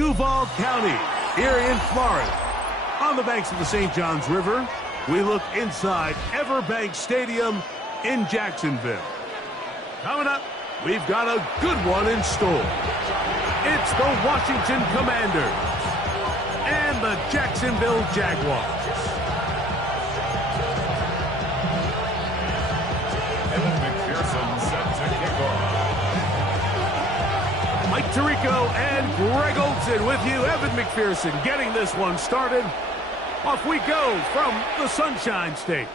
Duval County, here in Florida. On the banks of the St. Johns River, we look inside Everbank Stadium in Jacksonville. Coming up, we've got a good one in store. It's the Washington Commanders and the Jacksonville Jaguars. Evan McPherson set to kick off. Mike Tirico and Greg Olson with you. Evan McPherson getting this one started. Off we go from the Sunshine State.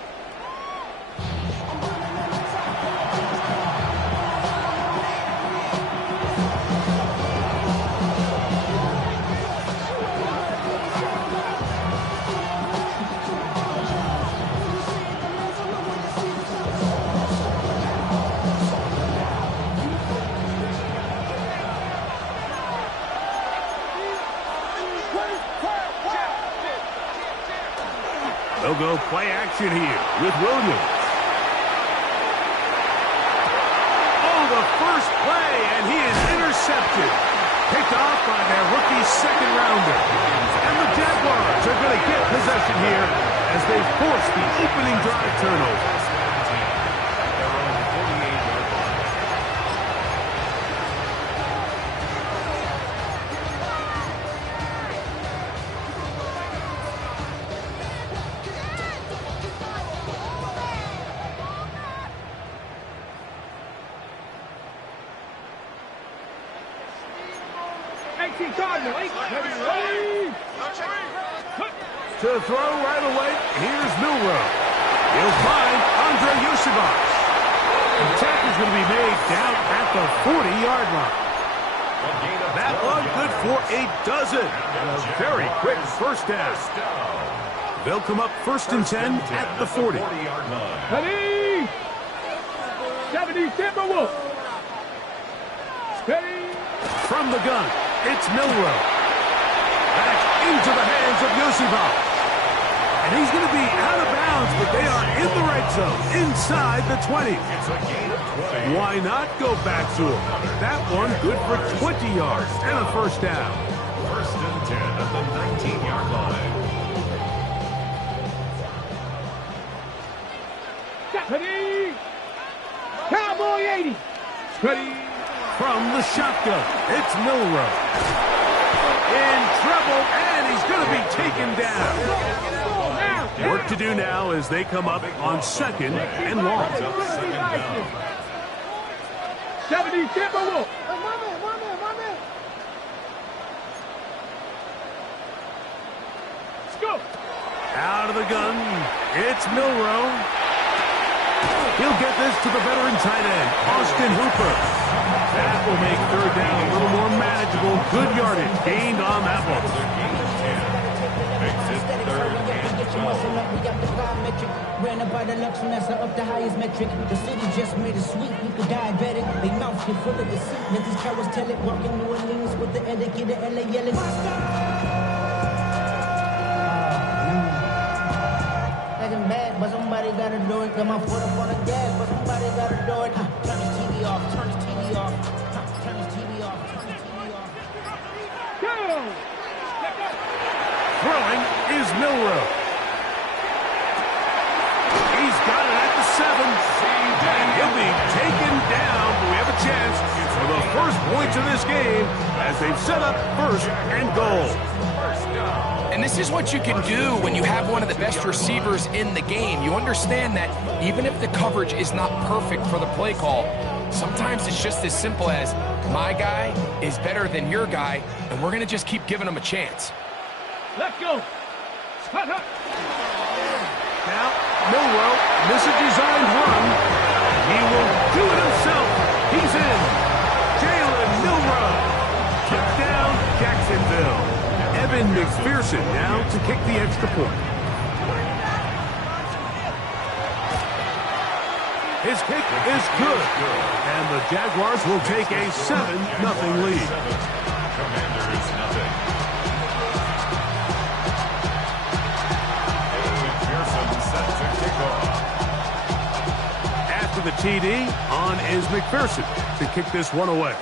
They'll go play action here with Williams. Oh, the first play, and he is intercepted. Picked off by their rookie second rounder. And the Jaguars are going to get possession here as they force the opening drive turnover. To throw right away, here's Milroe. He'll find Andre Yosibas. The attack is going to be made down at the 40-yard line. That one good for a dozen. And a very quick first down. They'll come up 1st and 10 at the 40. Ready? 70 Timberwolf. Steady. From the gun, it's Milroe. Back into the hands of Yosibas. And he's going to be out of bounds, but they are in the right zone, inside the 20. It's a gain of 20. Why not go back to him? That one good for 20 yards and a first down. 1st and 10 at the 19-yard line. Ready? Cowboy 80. Ready? From the shotgun, it's Milroe. In trouble, and he's going to be taken down. Work to do now as they come up on 2nd and long. 70 Timberwolf. Let's go. Out of the gun, it's Milroe. He'll get this to the veteran tight end, Austin Hooper. That will make 3rd down a little more manageable. Good yardage gained on that one. Ran up by the Lux and that's up the highest metric. The city just made it sweet, you could diabetic. They mouth get full of deceit. Let these cowards tell it. Walking New Orleans with the etiquette, the LA yelling. Looking bad, but somebody gotta do it. Got my foot up on the gas, but somebody gotta do it. Turn his TV off, turn his TV off. Turn his TV off, turn his TV off. Go! Throwing is Milroe. He's got it at the 7. And he'll be taken down. But we have a chance for the first points of this game as they've set up 1st and goal. And this is what you can do when you have one of the best receivers in the game. You understand that even if the coverage is not perfect for the play call, sometimes it's just as simple as my guy is better than your guy, and we're going to just keep giving him a chance. Let's go. Now, Milroe, misadesigned run. He will do it himself. He's in. Jalen Milroe. Touchdown, Jacksonville. Evan McPherson now to kick the extra point. His kick is good. And the Jaguars will take a 7-0 lead. Commanders nothing. McPherson set to kick off. After the TD, on is McPherson to kick this one away.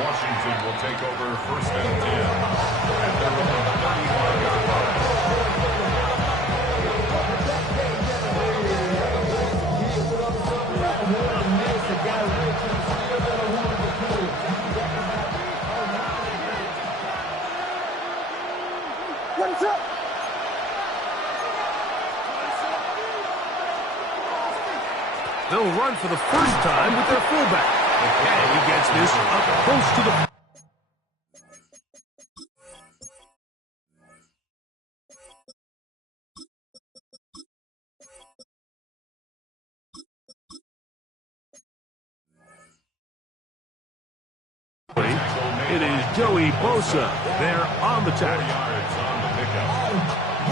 Washington will take over first and 10 at their own 35-yard line. What's up? They'll run for the first time with their fullback. And he gets this up close to the... It is Joey Bosa there on the 4 tackle. yards on the pickup.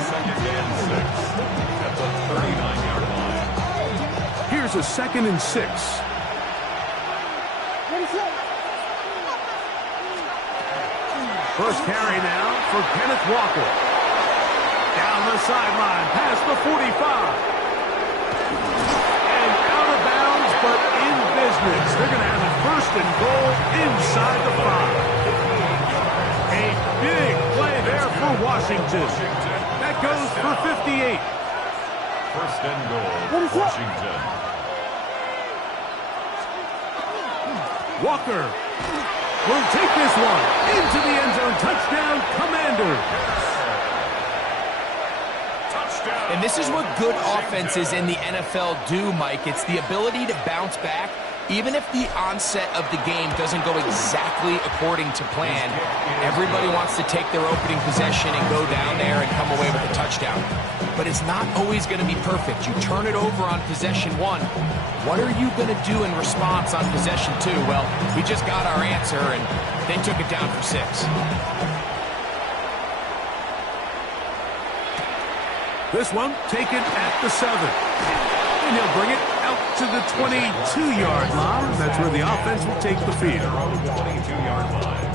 Second and 6 at the 39-yard line. Here's a 2nd and 6. First carry now for Kenneth Walker. Down the sideline, past the 45. And out of bounds, but in business. They're going to have a 1st and goal inside the 5. A big play there for Washington. That goes for 58. First and goal, Washington. Walker will take this one into the end zone. Touchdown, Commanders. Touchdown. And this is what good offenses in the NFL do, Mike. It's the ability to bounce back, even if the onset of the game doesn't go exactly according to plan. Everybody wants to take their opening possession and go down there and come away with a touchdown. But it's not always going to be perfect. You turn it over on possession 1. What are you going to do in response on possession 2? Well, we just got our answer, and they took it down for 6. This one taken at the 7. And he'll bring it out to the 22-yard line. That's where the offense will take the field. Their own 22-yard line.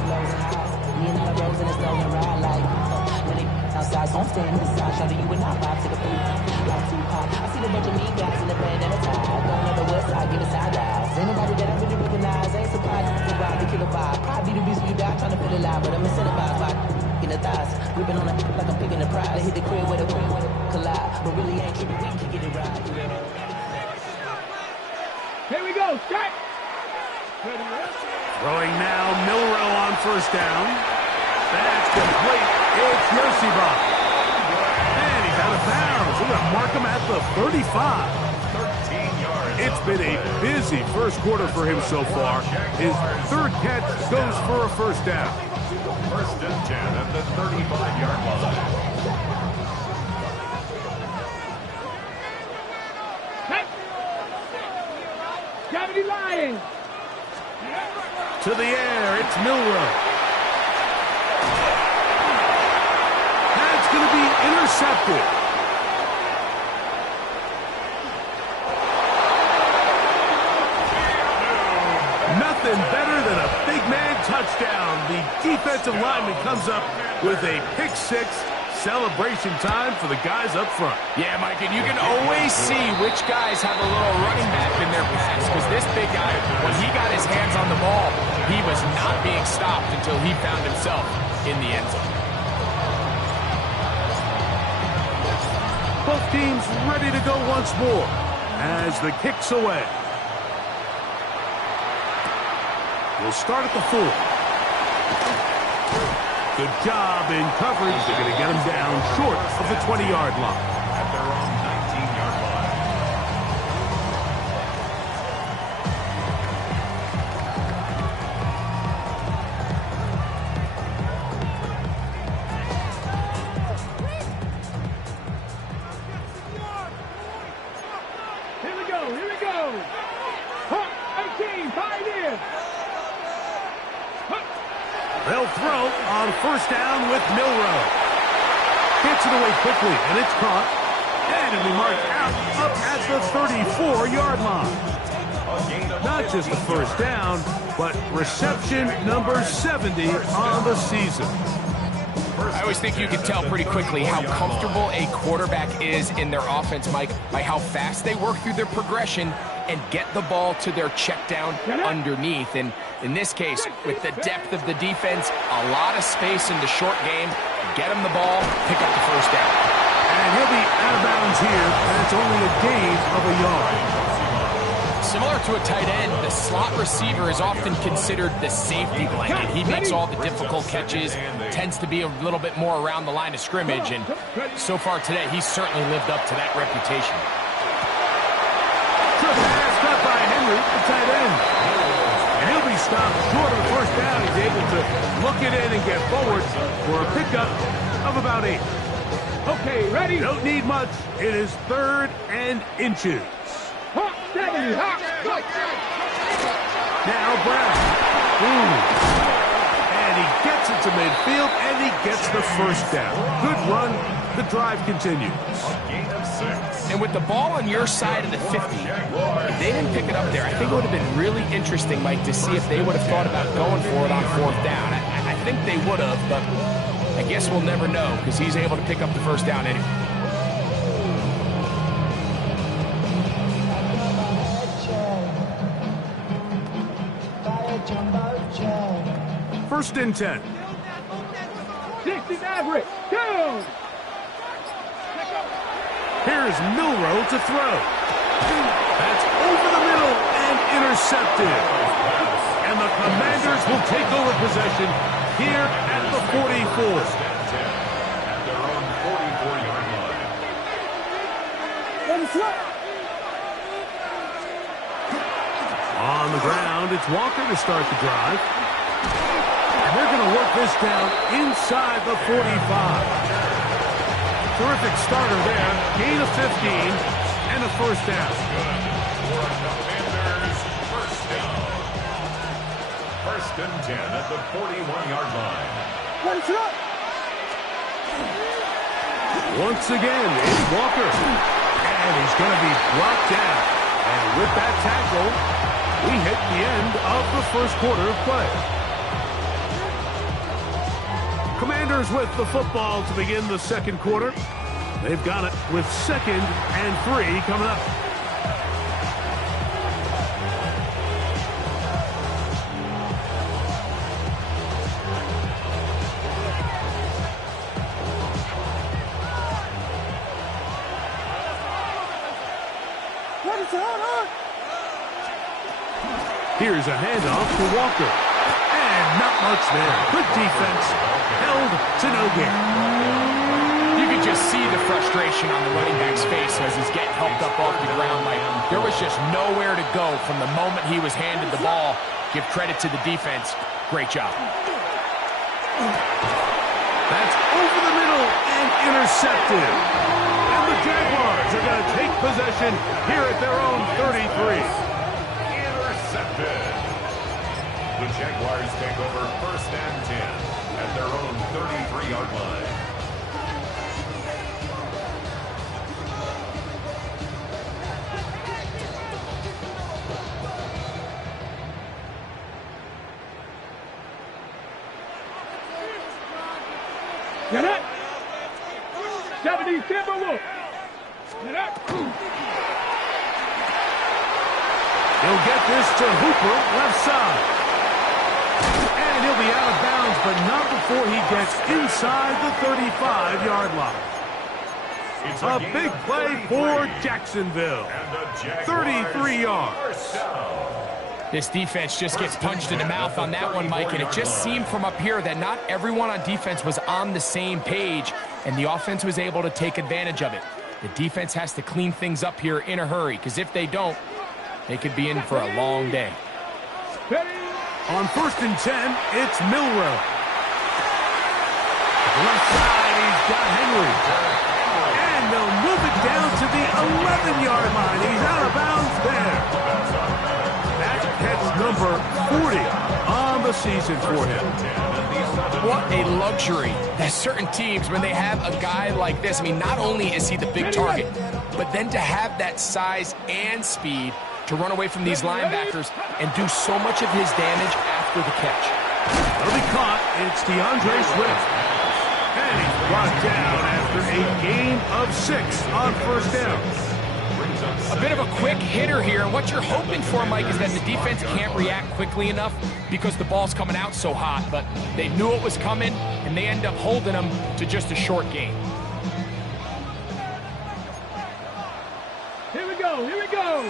Outside, so I'm standing beside Shawty, you and I vibe to the beat. Like Tupac, I see the bunch of mean guys in the band and a tie. Going on the west side, giving side eyes. Ain't nobody that I really recognize. Ain't surprised to ride the killer vibe. Probably the reason you die, trying to feel alive, but I'm incentivized by in the thighs. Gripping on it like I'm picking the pride. I hit the crib with a collide, but really ain't tripping. We can get it right. Here we go. Start. Throwing now, Milrow on first down. That's complete. It's Yoshiba. And he's out of bounds. We're going to mark him at the 35. 13 yards. It's been a busy first quarter for him so far. His 3rd catch goes for a first down. First and 10 at the 35-yard line. Hey. 70 Lions. To the air, it's Milrow. That's going to be intercepted. Nothing better than a big man touchdown. The defensive lineman comes up with a pick-6. Celebration time for the guys up front. Yeah, Mike, and you can always see which guys have a little running back in their past, because this big guy, when he got his hands on the ball, he was not being stopped until he found himself in the end zone. Both teams ready to go once more as the kick's away. We'll start at the 4. Good job in coverage. They're going to get him down short of the 20-yard line. At their own 19-yard line. Here we go. Here we go. Huh. 18. Pioneer. Huh. They'll throw on first down with Milrow. Gets it away quickly, and it's caught. And it'll be marked out up at the 34-yard line. Not just the first down, but reception number 70 on the season. I always think you can tell pretty quickly how comfortable a quarterback is in their offense, Mike, by how fast they work through their progression and get the ball to their check down underneath. And in this case, with the depth of the defense, a lot of space in the short game, get him the ball, pick up the first down. And he'll be out of bounds here, and it's only a gain of a yard. Similar to a tight end, the slot receiver is often considered the safety blanket. He makes all the difficult catches, tends to be a little bit more around the line of scrimmage, and so far today, he's certainly lived up to that reputation. Good pass cut by Henry, the tight end. And he'll be stopped short of the first down. He's able to look it in and get forward for a pickup of about 8. Okay, ready? Don't need much. It is 3rd and inches. Hot, 70, hot. Now Brown. And he gets it to midfield, and he gets the first down. Good run. The drive continues. And with the ball on your side of the 50, if they didn't pick it up there, I think it would have been really interesting, Mike, to see if they would have thought about going for it on 4th down. I think they would have, but I guess we'll never know because he's able to pick up the first down anyway. First and 10. 60 Maverick, down. Here's Milrow to throw. That's over the middle and intercepted. And the Commanders will take over possession here at the 44. At their own 44-yard line. On the ground, it's Walker to start the drive. And they're going to work this down inside the 45. Terrific starter there. Gain of 15 and a first down. Commanders, first down. 1st and 10 at the 41-yard line. Once again, it's Walker. And he's going to be brought down. And with that tackle, we hit the end of the first quarter of play. Commanders with the football to begin the second quarter. They've got it with 2nd and 3 coming up. Here's a handoff to Walker. And not much there. Good defense. Held to no gain. You could just see the frustration on the running back's face as he's getting helped up off the ground. Like, there was just nowhere to go from the moment he was handed the ball. Give credit to the defense. Great job. That's over the middle and intercepted. And the Jaguars are going to take possession here at their own 33. Intercepted. The Jaguars take over 1st and 10 at their own 33-yard line. Get up. 70 Timberwolves. Get up. He'll get this to Hooper, left side. And he'll be out of bounds, but not before he gets inside the 35-yard line. It's A big play for Jacksonville. 33 yards. This defense just gets punched in the mouth on that one, Mike, and it just seemed from up here that not everyone on defense was on the same page, and the offense was able to take advantage of it. The defense has to clean things up here in a hurry, because if they don't, they could be in for a long day. On 1st and 10, it's Milrow. Left side, he's got Henry. And they'll move it down to the 11-yard line. He's out of bounds there. That's number 40 on the season for him. What a luxury that certain teams, when they have a guy like this, I mean, not only is he the big target, but then to have that size and speed to run away from these linebackers and do so much of his damage after the catch. It'll be caught. It's DeAndre Swift. And he's brought down after a gain of 6 on 1st down. A bit of a quick hitter here, and what you're hoping for, Mike, is that the defense can't react quickly enough because the ball's coming out so hot, but they knew it was coming, and they end up holding them to just a short game. Here we go, here we go.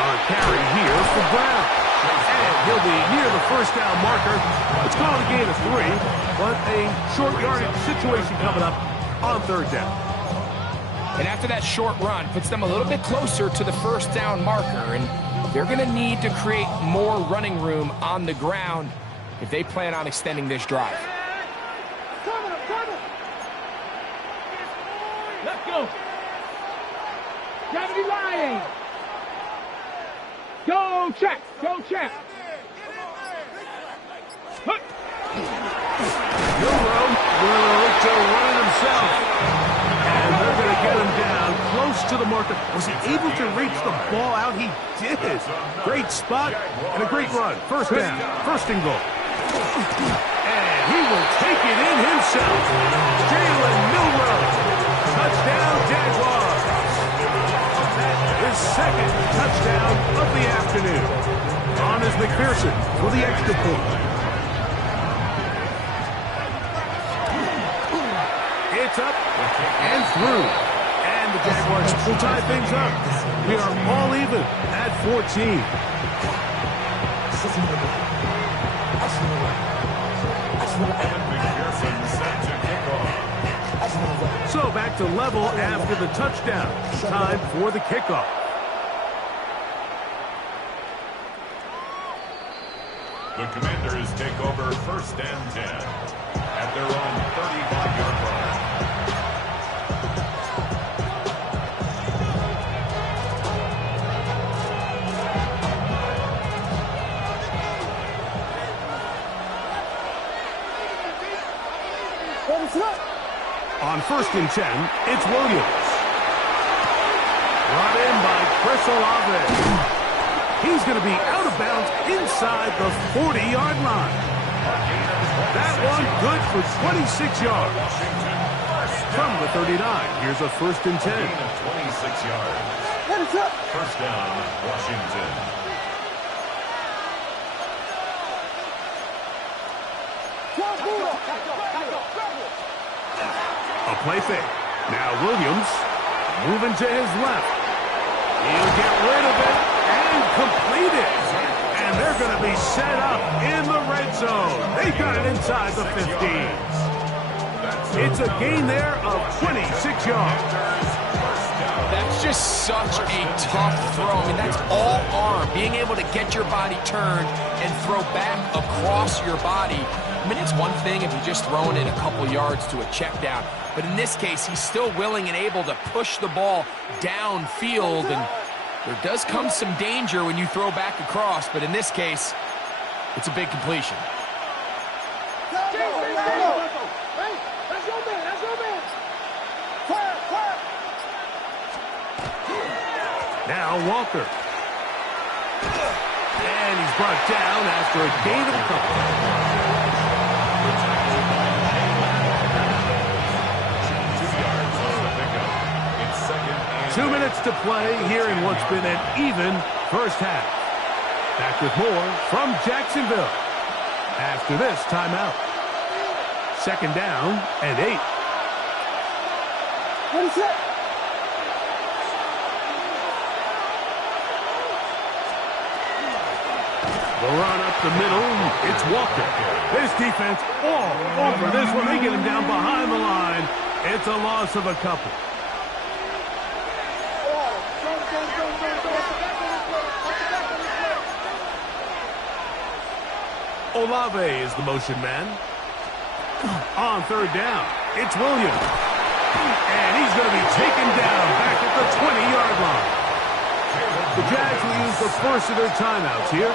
On carry here for Brown. And he'll be near the first down marker. Let's call it a gain of 3, but a short yardage situation coming up on third down. And after that short run, puts them a little bit closer to the first down marker, and they're going to need to create more running room on the ground if they plan on extending this drive. Let's go. Gravity lying. Go check. Go check. Milrow will look to run it himself. And they're going to get him down close to the marker. Was he able to reach the ball out? He did. Great spot and a great run. First down. First and goal. And he will take it in himself. Jalen Milrow. Touchdown, Jaguars. His second touchdown of the afternoon. On is McPherson for the extra point. It's up and through. And the Jaguars will tie things up. We are all even at 14. So back to level after the touchdown. Time for the kickoff. The Commanders take over first and 10 at their own 35-yard line. On first and 10, it's Williams. Brought in by Chris Olave. He's going to be out of bounds inside the 40-yard line. That one good for 26 yards. From the 39, here's a first and 10. 26 yards. First down, Washington. A play fake. Now Williams moving to his left. He'll get rid of it and complete it. And they're going to be set up in the red zone. They got it inside the 15. It's a gain there of 26 yards. That's just such a tough throw. I mean, that's all arm. Being able to get your body turned and throw back across your body. I mean, it's one thing if you're just throwing it a couple yards to a check down. But in this case, he's still willing and able to push the ball downfield. And there does come some danger when you throw back across. But in this case, it's a big completion. Now Walker. And he's brought down after a gain of a couple. 2 minutes to play here in what's been an even first half. Back with more from Jacksonville. After this timeout. Second down and 8. What is it? The run up the middle, it's Walker. This defense all over this one. They get him down behind the line. It's a loss of a couple. Olave is the motion man. On third down, it's Williams. And he's going to be taken down back at the 20-yard line. The Jags will use the first of their timeouts here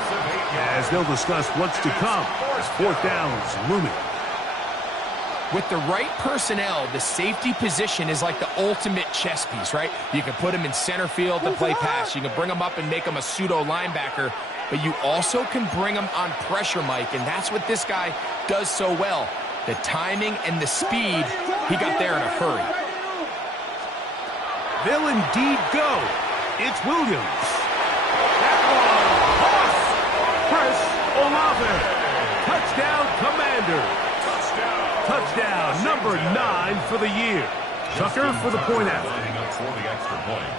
as they'll discuss what's to come as fourth down's looming. With the right personnel, the safety position is like the ultimate chess piece, right? You can put him in center field to play pass. You can bring him up and make him a pseudo linebacker, but you also can bring him on pressure, Mike, and that's what this guy does so well. The timing and the speed, he got there in a hurry. They'll indeed go. It's Williams. That one. Chris Olave. Touchdown, Commanders. Touchdown, number 9 for the year. Tucker for the point out. Lining up for the extra point.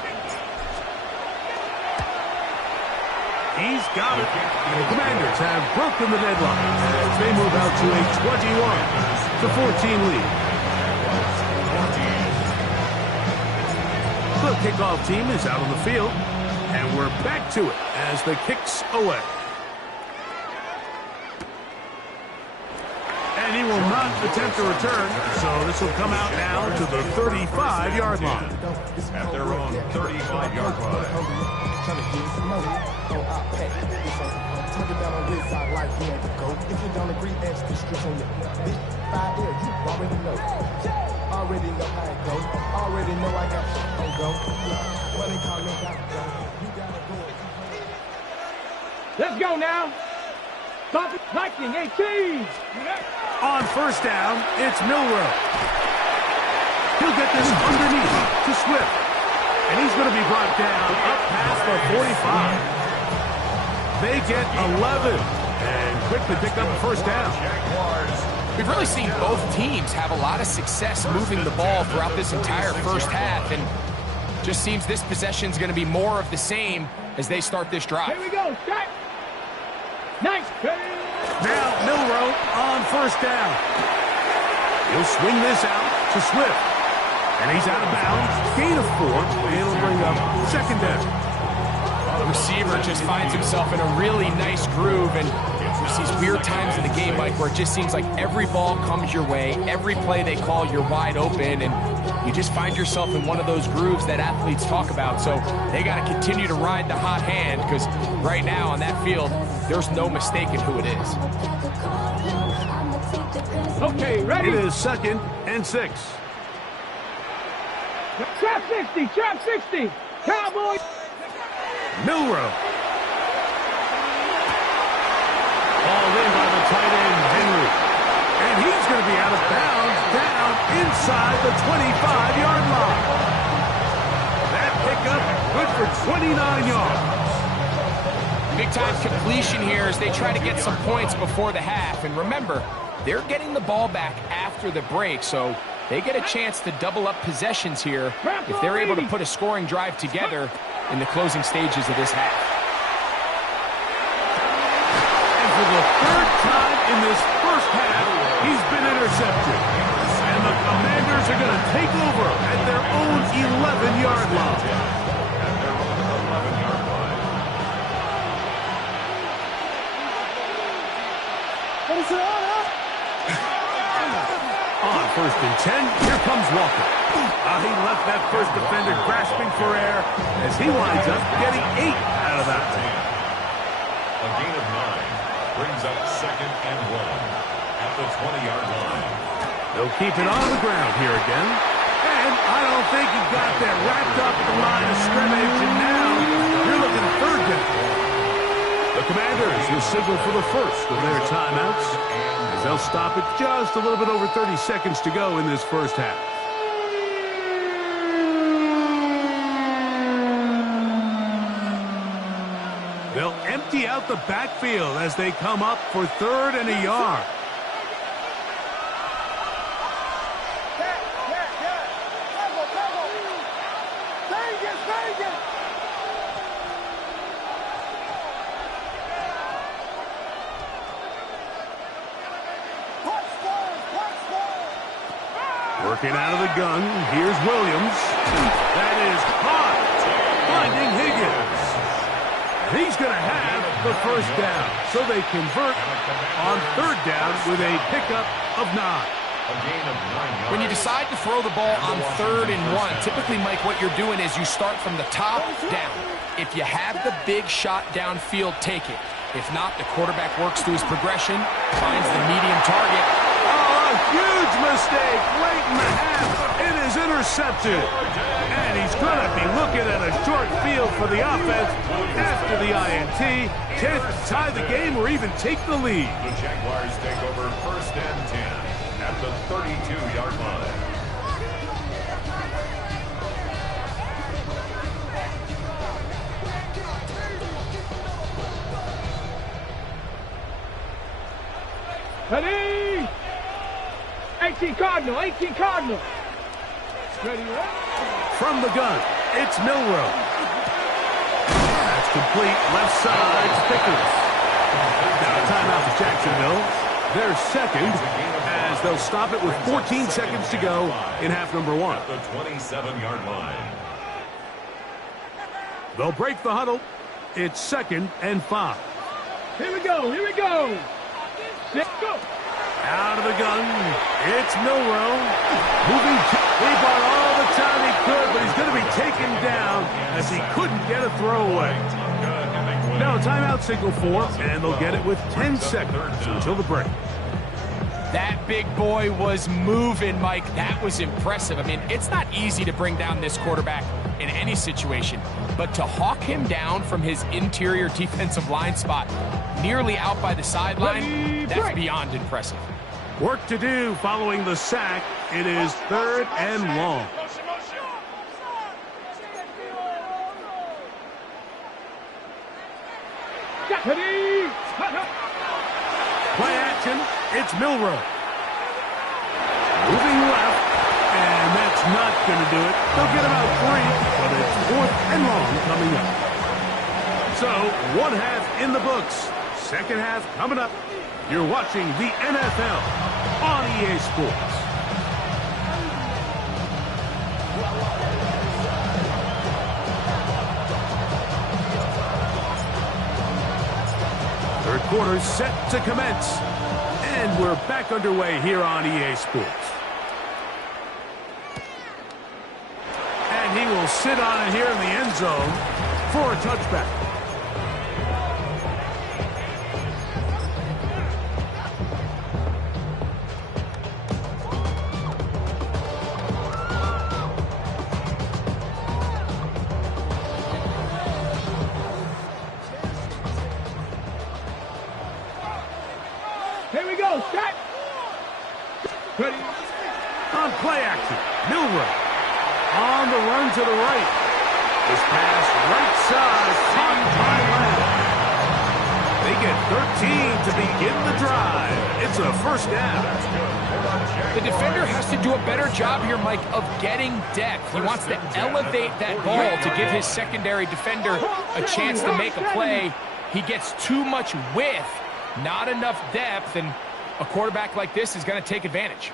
He's got it. The Commanders have broken the deadline as they move out to a 21-14 lead. The kickoff team is out on the field, and we're back to it as the kick's away. And he will not attempt a return, so this will come out now to the 35-yard line. At their own 35-yard line. Let's go now. Stop it. Lightning 18. On first down, it's Milroe. He'll get this underneath to Swift. And he's going to be brought down up past the 45. They get 11 and quickly pick up a first down. We've really seen both teams have a lot of success moving the ball throughout this entire first half, and just seems this possession is going to be more of the same as they start this drive. Here we go. Start. Nice. Now Milroe on first down. He'll swing this out to Swift. And he's out of bounds. Gain of 4. And it'll bring up second down. The receiver just finds himself in a really nice groove, and there's these weird times in the game, Mike, where it just seems like every ball comes your way, every play they call, you're wide open, and you just find yourself in one of those grooves that athletes talk about. So they got to continue to ride the hot hand, because right now on that field, there's no mistaking who it is. Okay, ready? It is 2nd and 6. Trap 60, trap 60. Cowboys. Milroe. Hauled in by the tight end, Henry. And he's going to be out of bounds down inside the 25-yard line. That pickup good for 29 yards. Big-time completion here as they try to get some points before the half. And remember, they're getting the ball back after the break, so they get a chance to double up possessions here if they're able to put a scoring drive together in the closing stages of this half. And for the 3rd time in this first half, he's been intercepted. And the Commanders are going to take over at their own 11-yard line. On 1st and 10, here comes Walker. He left that first defender grasping for air as he winds up getting 8 out of that one. A gain of 9 brings up 2nd and 1 at the 20-yard line. They'll keep it on the ground here again. And I don't think he got that wrapped up at the line of scrimmage, and now you're looking at 3rd down. The Commanders will signal for the first of their timeouts as they'll stop it just a little bit over 30 seconds to go in this first half. They'll empty out the backfield as they come up for 3rd and a yard. Working out of the gun, here's Williams. That is caught, finding Higgins. He's going to have the first down, so they convert on 3rd down with a pickup of 9. When you decide to throw the ball on 3rd and 1, typically, Mike, what you're doing is you start from the top down. If you have the big shot downfield, take it. If not, the quarterback works through his progression, finds the medium target. Oh, a huge mistake late in the half. It is intercepted. And he's going to be looking at a short field for the offense after the INT. Can't tie the game or even take the lead. The Jaguars take over 1st and 10 at the 32-yard line. Ready? 18 Cardinal, 18 Cardinal. Ready? From the gun, it's Milrow. That's complete. Left side, Pickens. Now a timeout for Jacksonville. They're second, as they'll stop it with 14 seconds to go in half number one. At the 27-yard line. They'll break the huddle. It's 2nd and 5. Here we go, here we go. Let's go. Out of the gun, it's Milrow. Moving, he bought all the time he could, but he's going to be taken down as he couldn't get a throwaway. Now a timeout signal for, and they'll get it with 10 seconds until the break. That big boy was moving, Mike. That was impressive. I mean, it's not easy to bring down this quarterback in any situation, but to hawk him down from his interior defensive line spot, nearly out by the sideline, that's beyond impressive. Work to do following the sack. It is 3rd and long. Ready? Play action, it's Milrow. Moving left, and that's not going to do it. They'll get about 3, but it's 4th and long coming up. So, one half in the books. Second half coming up. You're watching the NFL on EA Sports. Third quarter set to commence. And we're back underway here on EA Sports. And he will sit on it here in the end zone for a touchback. Here we go, set. Ready? On play action, Milrow. On the run to the right. This pass right side, caught by Lamb. They get 13 to begin the drive. It's a first down. The defender has to do a better job here, Mike, of getting depth. He wants to elevate that ball to give his secondary defender a chance to make a play. He gets too much width, not enough depth, and a quarterback like this is going to take advantage.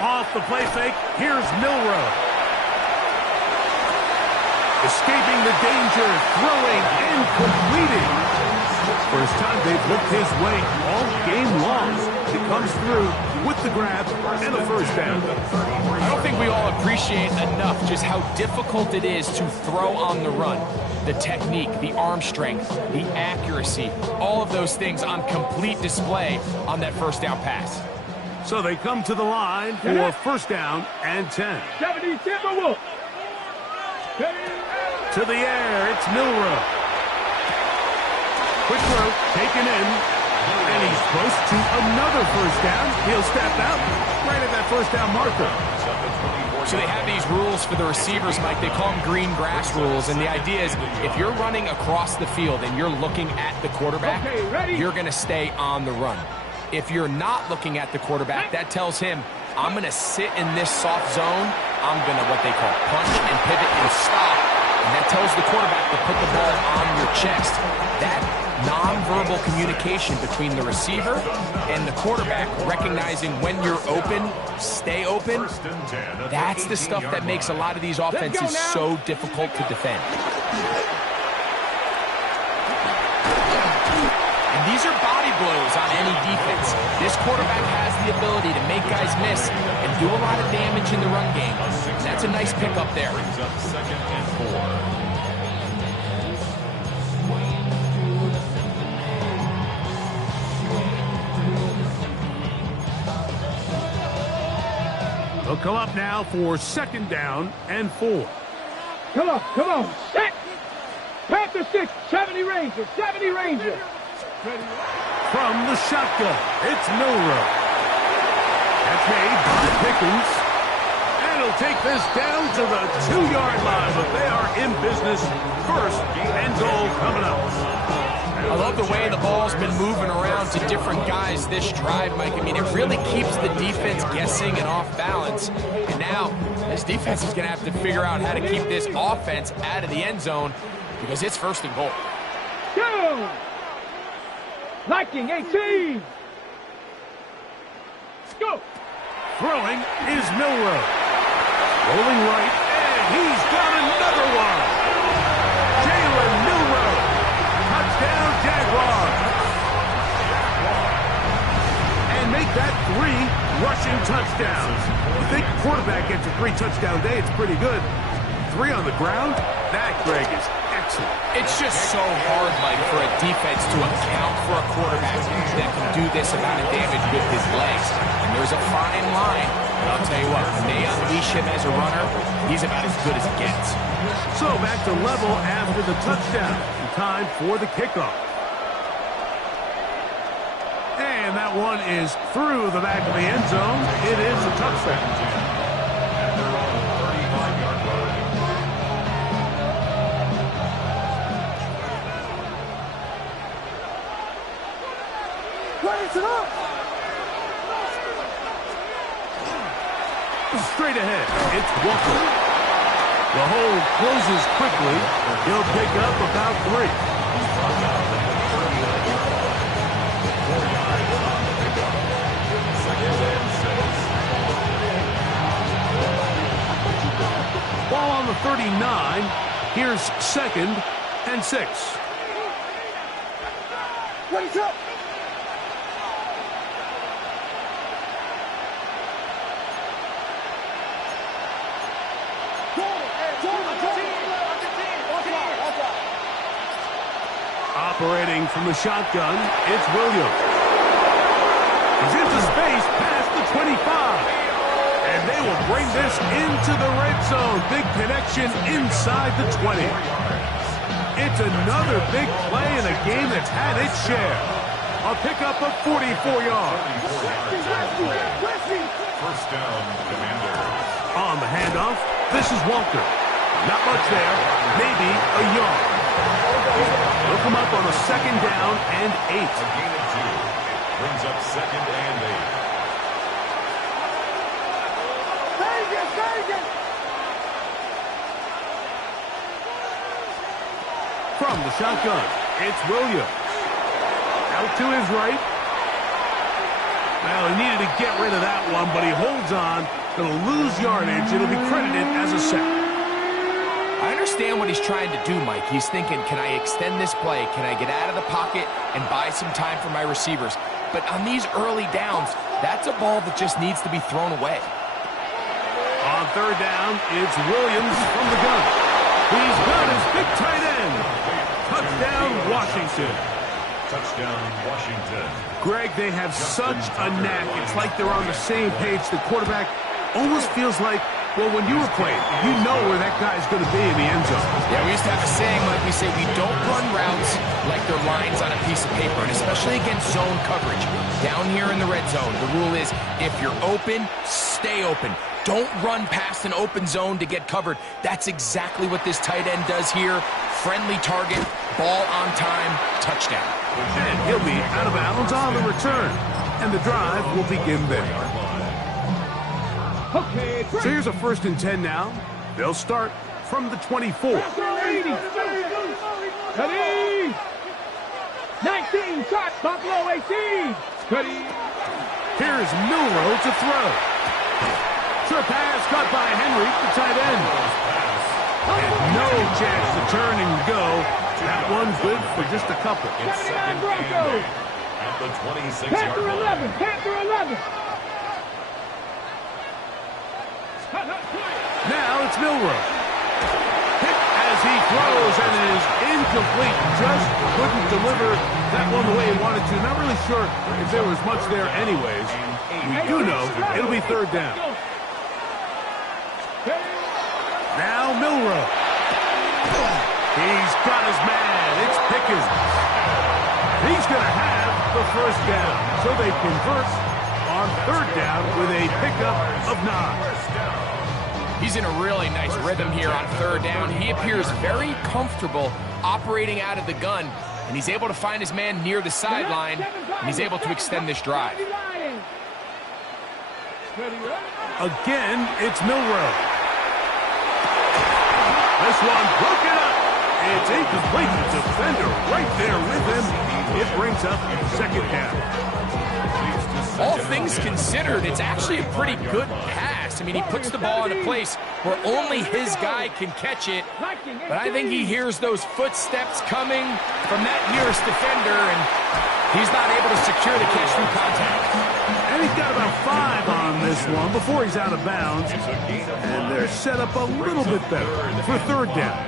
Off the play fake, here's Milrow. Escaping the danger, throwing and completing. First time they've looked his way all game long. He comes through with the grab and a first down. I don't think we all appreciate enough just how difficult it is to throw on the run. The technique, the arm strength, the accuracy, all of those things on complete display on that first down pass. So they come to the line for first down and 10. 70 Timberwolves. To the air, it's Milrow. Quick throw, taken in, and he's close to another first down. He'll step out right at that first down marker. So they have these rules for the receivers, Mike. They call them green grass rules, and the idea is if you're running across the field and you're looking at the quarterback, you're going to stay on the run. If you're not looking at the quarterback, that tells him, I'm going to sit in this soft zone. I'm going to what they call punch and pivot and stop. And that tells the quarterback to put the ball on your chest. That nonverbal communication between the receiver and the quarterback, recognizing when you're open, stay open, that's the stuff that makes a lot of these offenses so difficult to defend. And these are body blows on any defense. This quarterback has the ability to make guys miss and do a lot of damage in the run game. And that's a nice pickup there. Brings up 2nd and 4. They'll come up now for 2nd down and 4. Come on, set. Panther 6, 70 Ranger, 70 Ranger. From the shotgun, it's Milrow. That's made by Pickens. And he'll take this down to the 2-yard line, but they are in business. First and goal coming up. I love the way the ball's been moving around to different guys this drive, Mike. I mean, it really keeps the defense guessing and off balance. And now, this defense is going to have to figure out how to keep this offense out of the end zone because it's first and goal. Go! Liking 18. Go! Throwing is Milroe. Rolling right, and he's got another one. Jalen Milroe. Touchdown, Jaguars. And make that 3 rushing touchdowns. You think a quarterback gets a 3-touchdown day, it's pretty good. 3 on the ground? That, Greg, is excellent. It's just so hard, Mike, for a defense to account for a quarterback that can do this amount of damage with his legs. And there's a fine line. But I'll tell you what, when they unleash him as a runner, he's about as good as it gets. So back to level after the touchdown. Time for the kickoff. And that one is through the back of the end zone. It is a touchdown. Straight ahead, it's Walker. The hold closes quickly. He'll pick up about 3. Ball on the 39. Here's 2nd and 6. What's up? Operating from the shotgun, it's Williams. He's into space past the 25. And they will bring this into the red zone. Big connection inside the 20. It's another big play in a game that's had its share. A pickup of 44 yards. First down, Commanders. On the handoff, this is Walker. Not much there, maybe a yard. He'll come up on a 2nd down and 8. A gain of 2. Brings up 2nd and 8. From the shotgun, it's Williams. Out to his right. Well, he needed to get rid of that one, but he holds on. It'll lose yardage. It'll be credited as a sack. I understand what he's trying to do, Mike. He's thinking, can I extend this play? Can I get out of the pocket and buy some time for my receivers? But on these early downs, that's a ball that just needs to be thrown away. On 3rd down, it's Williams from the gun. He's got his big tight end. Touchdown, Washington. Touchdown, Washington. Greg, they have such a knack. It's like they're on the same page. The quarterback almost feels like, well, when you were playing, you know where that guy's going to be in the end zone. Yeah, we used to have a saying, like we say, we don't run routes like they're lines on a piece of paper, and especially against zone coverage. Down here in the red zone, the rule is if you're open, stay open. Don't run past an open zone to get covered. That's exactly what this tight end does here. Friendly target, ball on time, touchdown. And he'll be out of bounds on the return. And the drive will begin there. Okay, So here's a 1st and 10 now. They'll start from the 24. 80. 19, shot, Buffalo 18. Cuddy. Here's Milroe to throw. Short pass caught by Henry, the tight end. And no chance to turn and go. That one good for just a couple. It's 2nd and 8 at the 26-yard Panther line. 11, Panther 11. Now it's Milroe. Hit as he throws, and it is incomplete. Just couldn't deliver that one the way he wanted to. Not really sure if there was much there anyways. We do know it'll be 3rd down. Now Milroe. He's got his man. It's Pickens. He's going to have the 1st down. So they convert on 3rd down with a pickup of 9. He's in a really nice rhythm here on 3rd down. He appears very comfortable operating out of the gun. and he's able to find his man near the sideline, and he's able to extend this drive. Again, it's Milrow. This one broken up. It's incomplete. The defender right there with him. It brings up second down. All things considered, it's actually a pretty good pass. I mean, he puts the ball in a place where only his guy can catch it. But I think he hears those footsteps coming from that nearest defender, and he's not able to secure the catch through contact. And he's got about 5 on this one before he's out of bounds. And they're set up a little bit better for third down.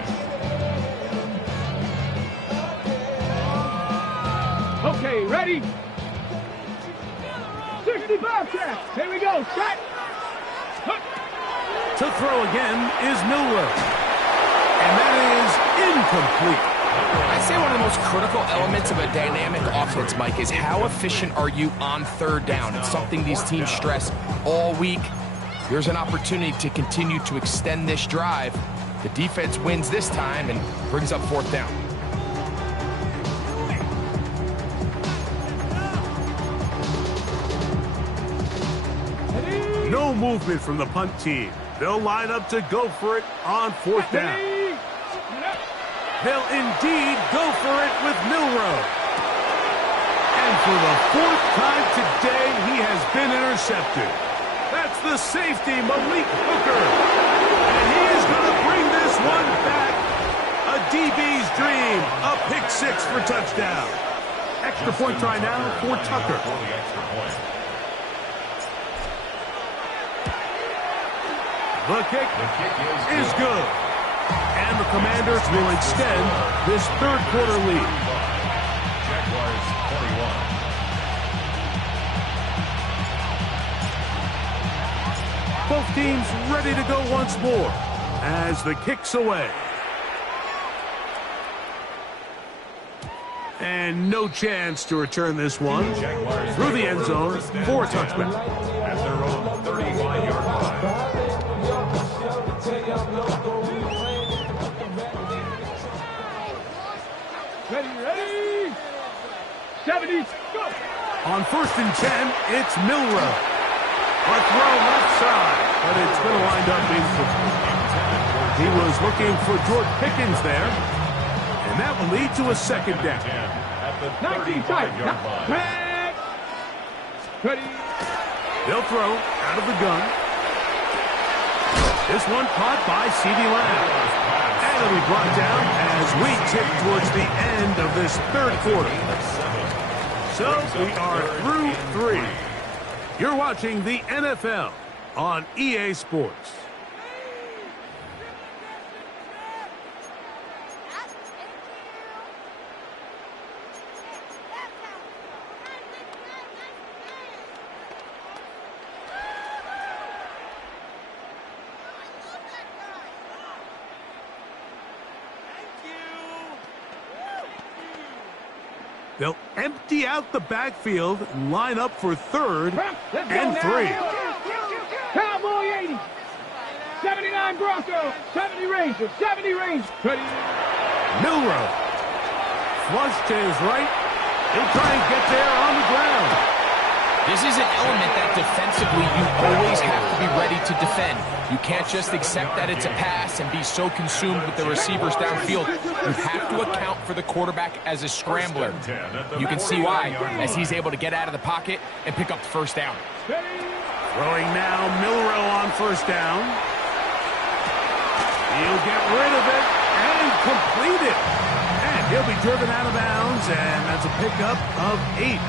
Okay, ready? 65 check. Here we go. Set. To throw again is Milrow. And that is incomplete. I'd say one of the most critical elements of a dynamic offense, Mike, is how efficient are you on third down. It's something these teams stress all week. Here's an opportunity to continue to extend this drive. The defense wins this time and brings up fourth down. No movement from the punt team. They'll line up to go for it on fourth down. They'll indeed go for it with Milrow. And for the 4th time today, he has been intercepted. That's the safety, Malik Hooker. And he is going to bring this one back. A DB's dream. A pick 6 for touchdown. Extra point try now for Tucker. The kick is good. And the Commanders will extend this third quarter lead. Jaguars 41. Both teams ready to go once more as the kick's away. And no chance to return this one through the end zone for a touchback. At their own 35-yard line. Ready? 70, go! On 1st and 10, it's Milrow. A throw left side, but it's going to wind up incomplete. He was looking for George Pickens there, and that will lead to a second down. At the 19 tight. 35-yard line. Ready? They'll throw out of the gun. This one caught by C.D. Lamb. And it'll be brought down as we tick towards the end of this third quarter. So we are through 3. You're watching the NFL on EA Sports. They'll empty out the backfield and line up for third and 3. Cowboy 80. 79 Bronco. 70 Ranger. 70 Ranger. Ready? Milrow. Flush to his right. He'll try and get there on the ground. This is an element that defensively you always have to be ready to defend. You can't just accept that it's a pass and be so consumed with the receivers downfield. You have to account for the quarterback as a scrambler. You can see why, as he's able to get out of the pocket and pick up the first down. Throwing now, Milrow on first down. He'll get rid of it and complete it. And he'll be driven out of bounds, and that's a pickup of 8.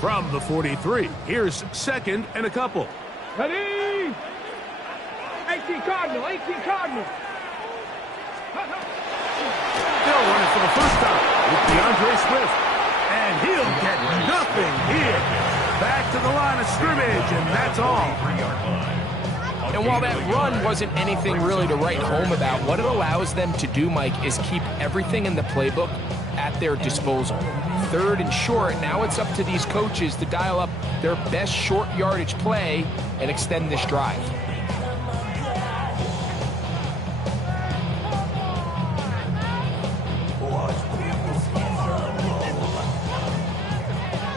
From the 43, here's 2nd and a couple. Ready? 18 Cardinal. 18 Cardinal. They'll run it for the first time with DeAndre Swift. And he'll get nothing here. Back to the line of scrimmage, and that's all. And while that run wasn't anything really to write home about, what it allows them to do, Mike, is keep everything in the playbook at their disposal. 3rd and short. Now it's up to these coaches to dial up their best short yardage play and extend this drive.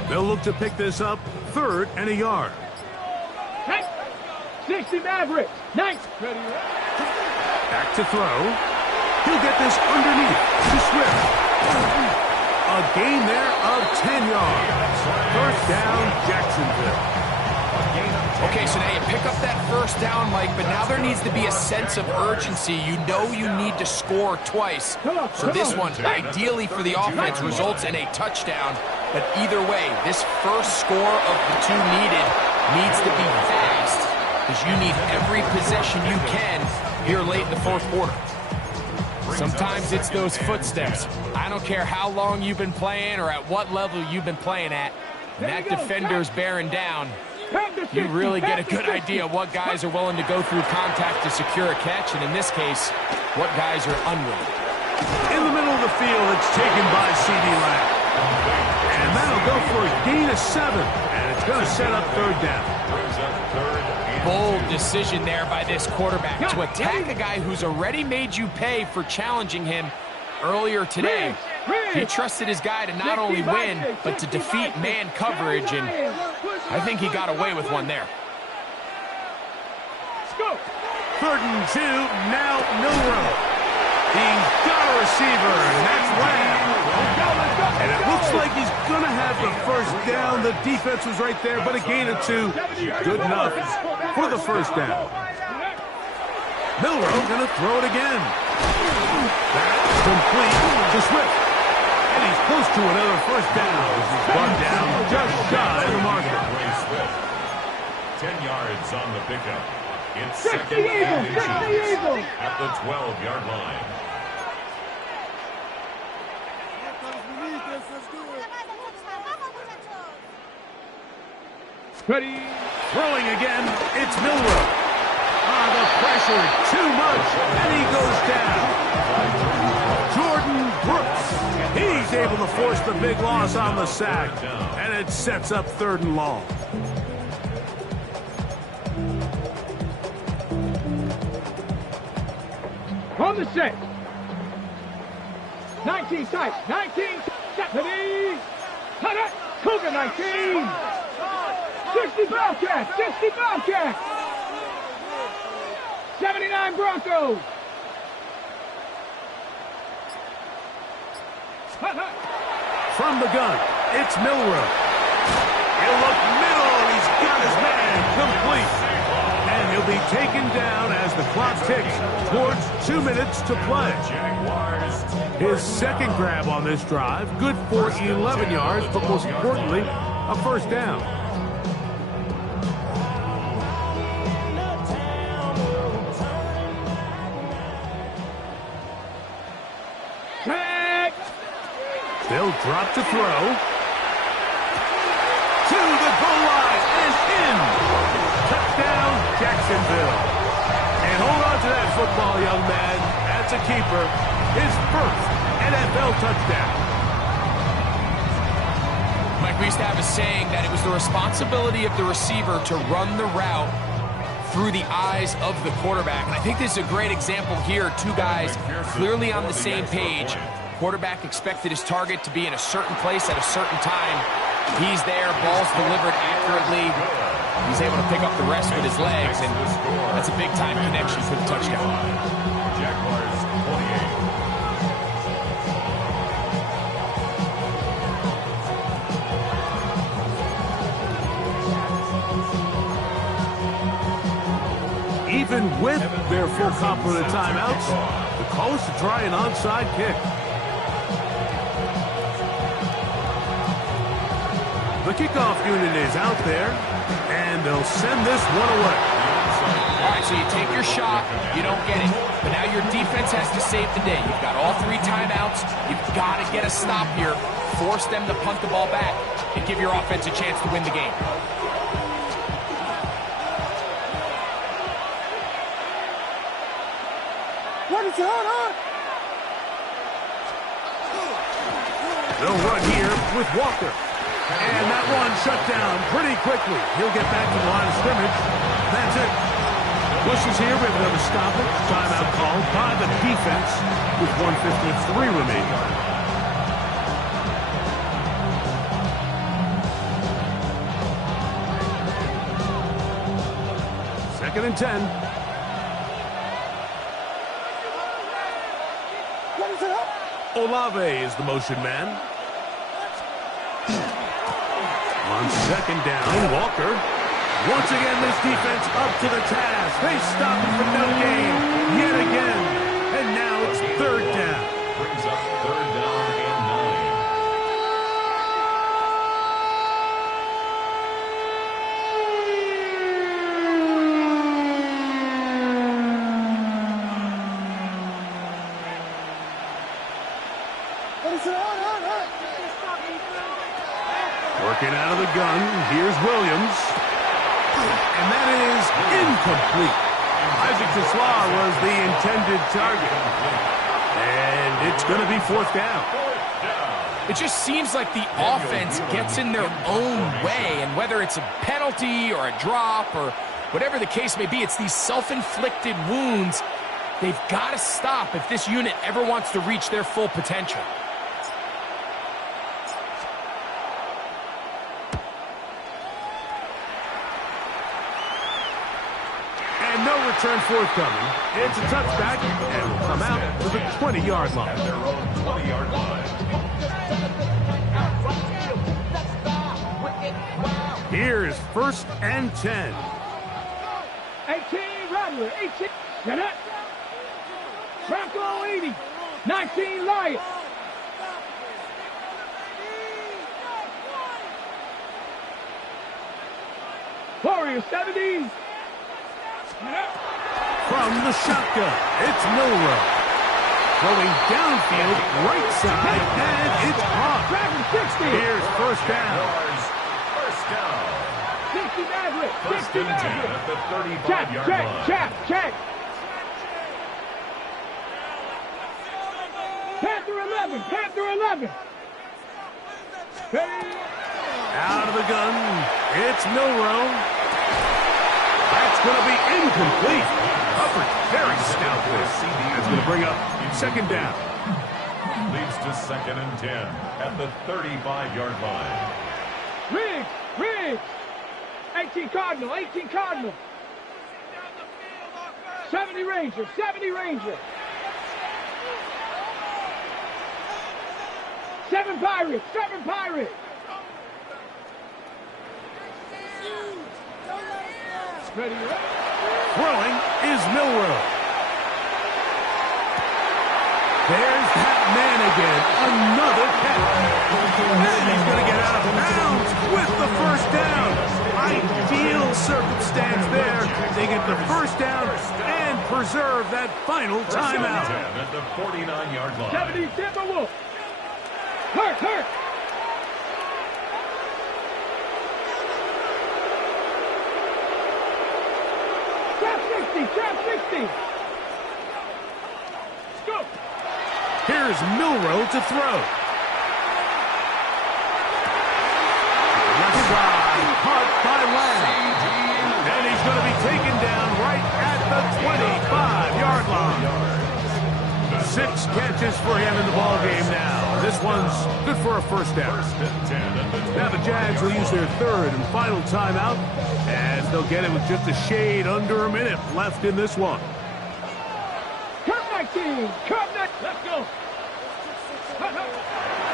They'll look to pick this up 3rd and a yard. 60 Mavericks. Nice. Back to throw. He'll get this underneath to Swift. A gain there of 10 yards. 1st down, Jacksonville. Okay, so now you pick up that 1st down, Mike, but now there needs to be a sense of urgency. You know you need to score twice. So this one, ideally for the offense, results in a touchdown. But either way, this first score of the 2 needs to be fast, because you need every possession you can here late in the 4th quarter. Sometimes it's those footsteps. I don't care how long you've been playing or at what level you've been playing at. When that defender's bearing down, you really get a good idea what guys are willing to go through contact to secure a catch, and in this case, what guys are unwilling. In the middle of the field, it's taken by C.D. Lamb. And that'll go for a gain of 7, and it's going to set up 3rd down. Bold decision there by this quarterback to attack a guy who's already made you pay for challenging him earlier today. He trusted his guy to not only win, but to defeat man coverage, and I think he got away with one there. 3rd and 2, now Milroe. He's got a receiver, and that's Lamb. And it looks like he's going to have the 1st down. The defense was right there, but a gain of 2. Good enough for the 1st down. Milroe going to throw it again. That's complete to Swift. And he's close to another 1st down. This is brought down just shy of the marker. 10 yards on the pickup. It's 2nd and inches at the 12-yard line. Ready. Throwing again, it's Milroe. The pressure, too much, and he goes down. Jordan Brooks. He's able to force the big loss on the sack, and it sets up 3rd and long. On the set. 19 tight. 19. Ready. Cut it. Cougar 19. 60 Bobcats. 60 Bobcats. 79 Broncos. From the gun, it's Milroe. He'll look middle, and he's got his man complete. And he'll be taken down as the clock ticks towards 2 minutes to play. His 2nd grab on this drive, good for 11 yards, but most importantly, a 1st down. They'll drop to throw. To the goal line and in. Touchdown, Jacksonville. And hold on to that football, young man. That's a keeper. His 1st NFL touchdown. Mike, we used to have a saying that it was the responsibility of the receiver to run the route through the eyes of the quarterback. And I think this is a great example here. 2 guys clearly on the same page. Quarterback expected his target to be in a certain place at a certain time. He's there, ball's delivered accurately. He's able to pick up the rest with his legs, and that's a big-time connection for the touchdown. Jaguars 28. Even with their full complement of timeouts, the call is to try an onside kick. The kickoff unit is out there, and they'll send this one away. All right, so you take your shot, you don't get it. But now your defense has to save the day. You've got all 3 timeouts. You've got to get a stop here, force them to punt the ball back, and give your offense a chance to win the game. What is going on? They'll run here. with Walker. And that one shut down pretty quickly. He'll get back to the line of scrimmage. That's it. Whistles here. We have another stoppage. Timeout called by the defense with 1:53 remaining. Second and 10. Olave is the motion man. On second down, Walker. Once again, this defense up to the task. They stop it for no gain yet again. And now it's third down. Brings up third down and 9. Working out of the gun, here's Williams. And that is incomplete. Isaac Tesla was the intended target. And it's going to be fourth down. It just seems like the offense gets in their own way, and whether it's a penalty or a drop or whatever the case may be, it's these self-inflicted wounds. They've got to stop if this unit ever wants to reach their full potential. No return forthcoming. It's a touchback, and will come out to the 20-yard line. At their own 20-yard line. Here's first and 10. 18, Rattler, 18. Get it. Bronco 80. 19, Lion. Warrior 70. From the shotgun, it's Milrow. Throwing downfield, right side, and it's caught. Here's first down. First down. 60 Maverick. First 60 and 10 Maverick. at the 35-yard Check, line. check. Panther 11. Panther 11. Out of the gun, it's Milrow. That's going to be incomplete. Hubbard very stout there. That's going to bring up second down. Leads to second and 10 at the 35-yard line. Riggs. 18 Cardinal. 70 Ranger. 7 Pirates. Ready. Throwing is Milrow. There's that man again. Another catch. And he's going to get out of bounds with the first down. Ideal circumstance there. They get the first down and preserve that final timeout. At the 49-yard line. 70 Timberwolf. Hurt. Trap 60. Scoop. Here's Milrow to throw. Left side, caught by Lamb. And he's going to be taken down right at the 25-yard line. 6 catches for him in the ballgame now. This one's good for a first down. Now the Jags will use their third and final timeout, as they'll get it with just a shade under a minute left in this one. Curve 19. Let's go.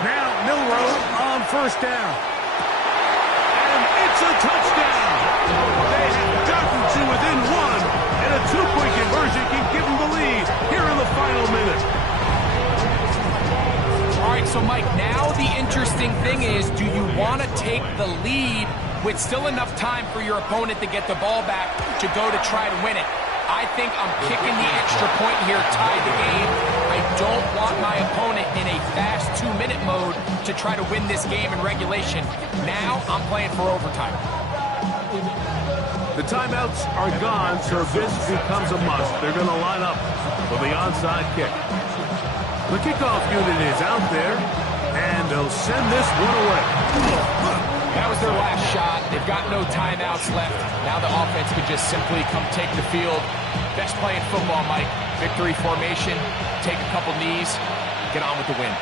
Now Milrow on first down. And it's a touchdown. They have gotten to within one, and a 2-point conversion can give them the lead here in the final minute. All right, so Mike, now the interesting thing is, do you want to take the lead with still enough time for your opponent to get the ball back to go to try to win it? I think I'm kicking the extra point here, tie the game. I don't want my opponent in a fast 2-minute mode to try to win this game in regulation. Now I'm playing for overtime. The timeouts are gone, so this becomes a must. They're going to line up for the onside kick. The kickoff unit is out there, and they'll send this one away. That was their last shot. They've got no timeouts left. Now the offense can just simply come take the field. Best play in football, Mike. Victory formation, take a couple knees, get on with the win.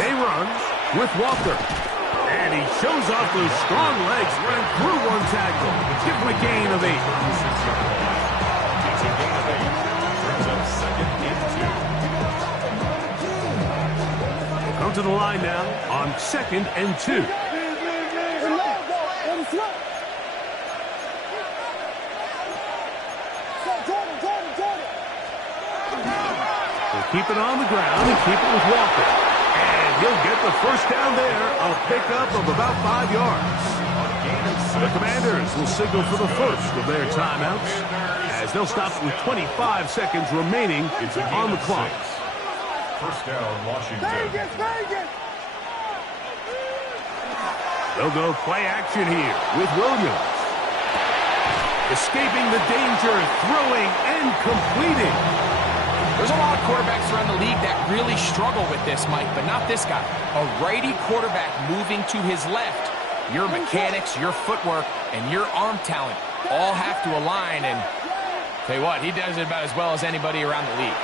They run with Walker. And he shows off those strong legs running through one tackle. Give him a gain of 8. It's a gain of 8. Brings up 2nd and 2. Come to the line now on 2nd and 2. They'll keep it on the ground and keep it with Walker. And he'll get the first down there, a pickup of about 5 yards. The Commanders will signal for the first of their timeouts as they'll stop it with 25 seconds remaining on the clock. First down, Washington. They'll go play action here with Williams. Escaping the danger, throwing and completing. There's a lot of quarterbacks around the league that really struggle with this, Mike, but not this guy. A righty quarterback moving to his left. Your mechanics, your footwork, and your arm talent all have to align, and tell you what, he does it about as well as anybody around the league.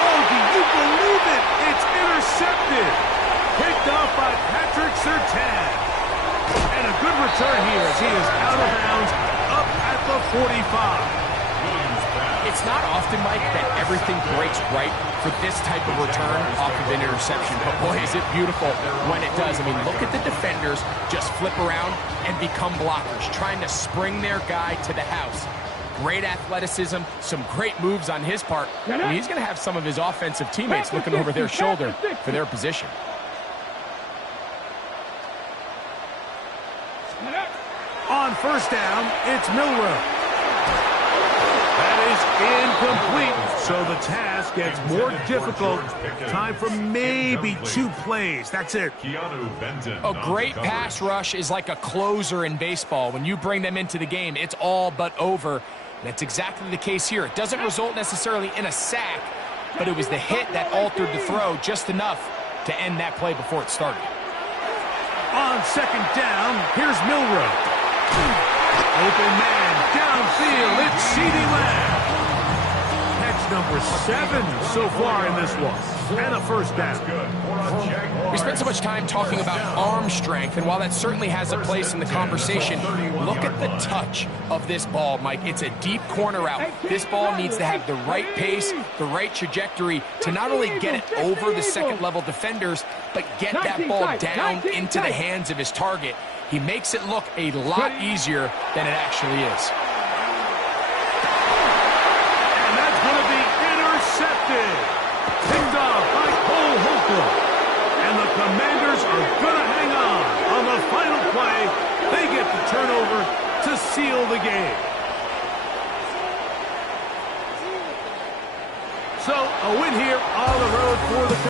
Oh, do you believe it? It's intercepted. Picked off by Patrick Surtain. And a good return here as he is out of bounds up at the 45. It's not often, Mike, that everything breaks right for this type of return off of an interception. But boy, is it beautiful when it does. I mean, look at the defenders just flip around and become blockers, trying to spring their guy to the house. Great athleticism, some great moves on his part. I mean, he's going to have some of his offensive teammates looking over their shoulder for their position. On first down, it's Milroe. That is incomplete, so the task gets more difficult. Time for maybe 2 plays. That's it. A great pass rush is like a closer in baseball. When you bring them into the game, it's all but over. And that's exactly the case here. It doesn't result necessarily in a sack, but it was the hit that altered the throw just enough to end that play before it started. On second down, here's Milroe. Open man, downfield, it's CeeDee Lamb. Catch number 7 so far in this one. And a first down. We spent so much time talking about arm strength, and while that certainly has a place in the conversation, look at the touch of this ball, Mike. It's a deep corner out. This ball needs to have the right pace, the right trajectory to not only get it over the second-level defenders, but get that ball down into the hands of his target. He makes it look a lot easier than it actually is. And that's going to be intercepted. Picked off by Cole Holcomb. And the Commanders are going to hang on the final play. They get the turnover to seal the game. So a win here on the road for the